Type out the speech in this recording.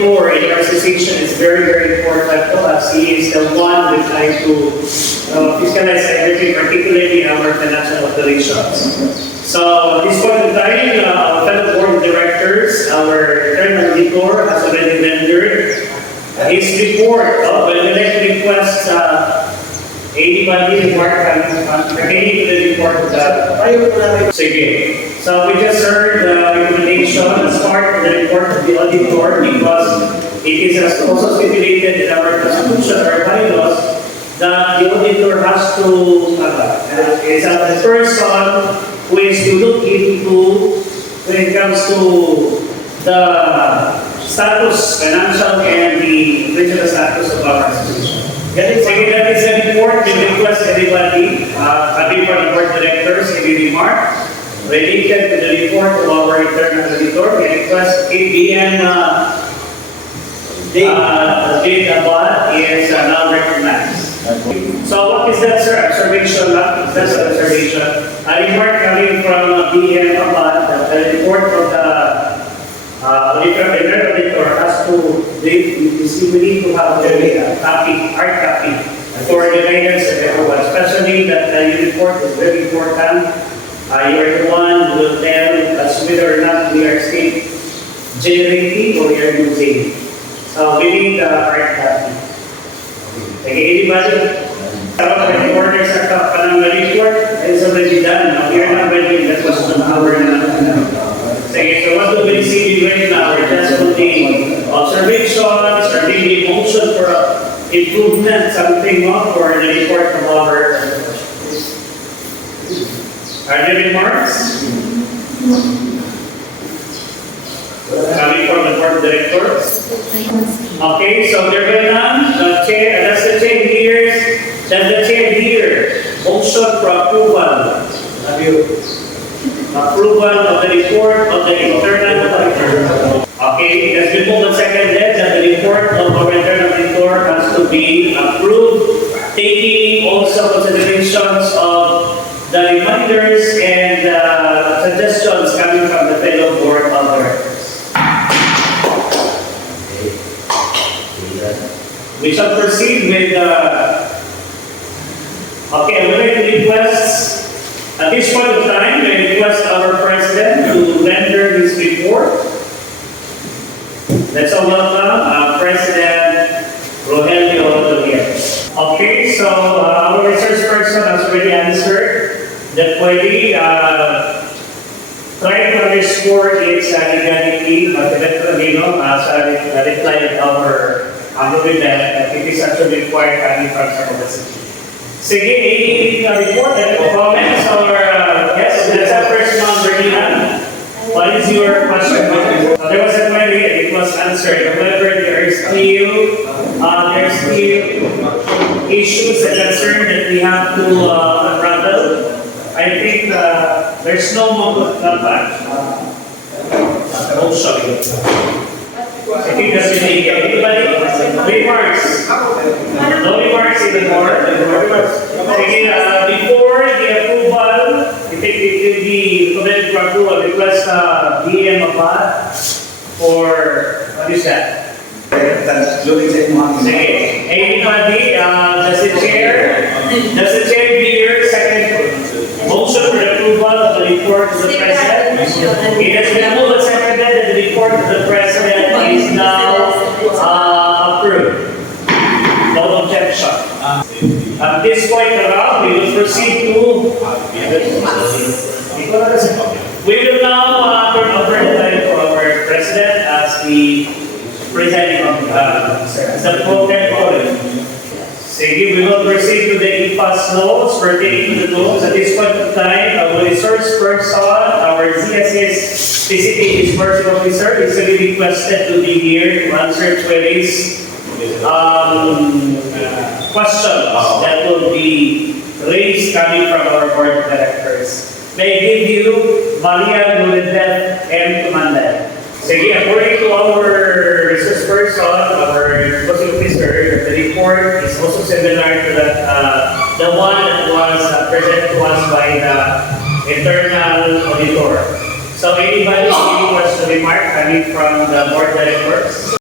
auditor in our association is very, very important to us. He is the one who tries to fiscalize everything, particularly our financial operations. So at this point in time, our fellow board of directors, our internal auditor has already rendered his report. When we like to request anybody report pertaining to the report of the Sige. So we just heard the recommendation as part of the report of the auditor because it is also stipulated in our constitution or bylaws that the auditor has to is the person who is to look into when it comes to the status, financial and the regional status of our institution. Sige, that is a report. We request everybody, coming from the board directors, any remark related to the report of our internal auditor. We request ABM Dave Abad is now recognized. So what is that, sir? Observation, that's an observation. A report coming from BM Abad, the report of the internal auditor has to, we need to have the copy, hard copy, for the guidance of everyone, especially that the report is very important. You are the one who will tell us whether or not we are still generating or we are using. So we need the hard copy. Okay, anybody? About the orders at the report is already done. We are not ready. That was an hour and a half. Sige, so what do we receive right now? That's contain observations, starting the motion for improvement, something more for the report of our. Are there remarks? Coming from the board of directors. Okay, so there were none. The chair, does the chair hear motion for approval? Approval of the report of the internal auditor. Okay, it has been moved and seconded that the report of our internal auditor has to be approved, taking also considerations of the reminders and suggestions coming from the fellow board of directors. We shall proceed with okay, I would like to request at this point of time, we request our president to render his report. Let's all welcome President Rogelio Dolier. Okay, so our research person has already answered the query. Try to underscore its legality, but eventually, sa reply of our that it is actually required coming from some of the city. Sige, any report and comments or yes, that's our first one, Bernina. What is your question? There was a query and it was answered. However, there are still issues and concerns that we have to unravel. I think there's no more I think that's unique. Anybody? Remarks? No remarks anymore. Again, before the approval, I think it will be recommended for approval. Request BM Abad for, what is that? Sige. Anybody? Does the chair hear second motion for the approval of the report of the president? It has been moved and seconded that the report of the president is now approved. No objection. At this point around, we will proceed to we will now turn over the time for our president as the presiding as the program. Sige, we will proceed to the IPAS notes pertaining to the notes. At this point of time, our resource person, our ZSS PCT Disbursing Officer is to be requested to be here to answer queries, questions that will be raised coming from our board of directors. May I give you Maria Gulendel M. Tumandal. Sige, according to our resource person, our disbursing officer, the report is also similar to that, the one that was presented to us by the internal auditor. So anybody, any question remark coming from the board directors?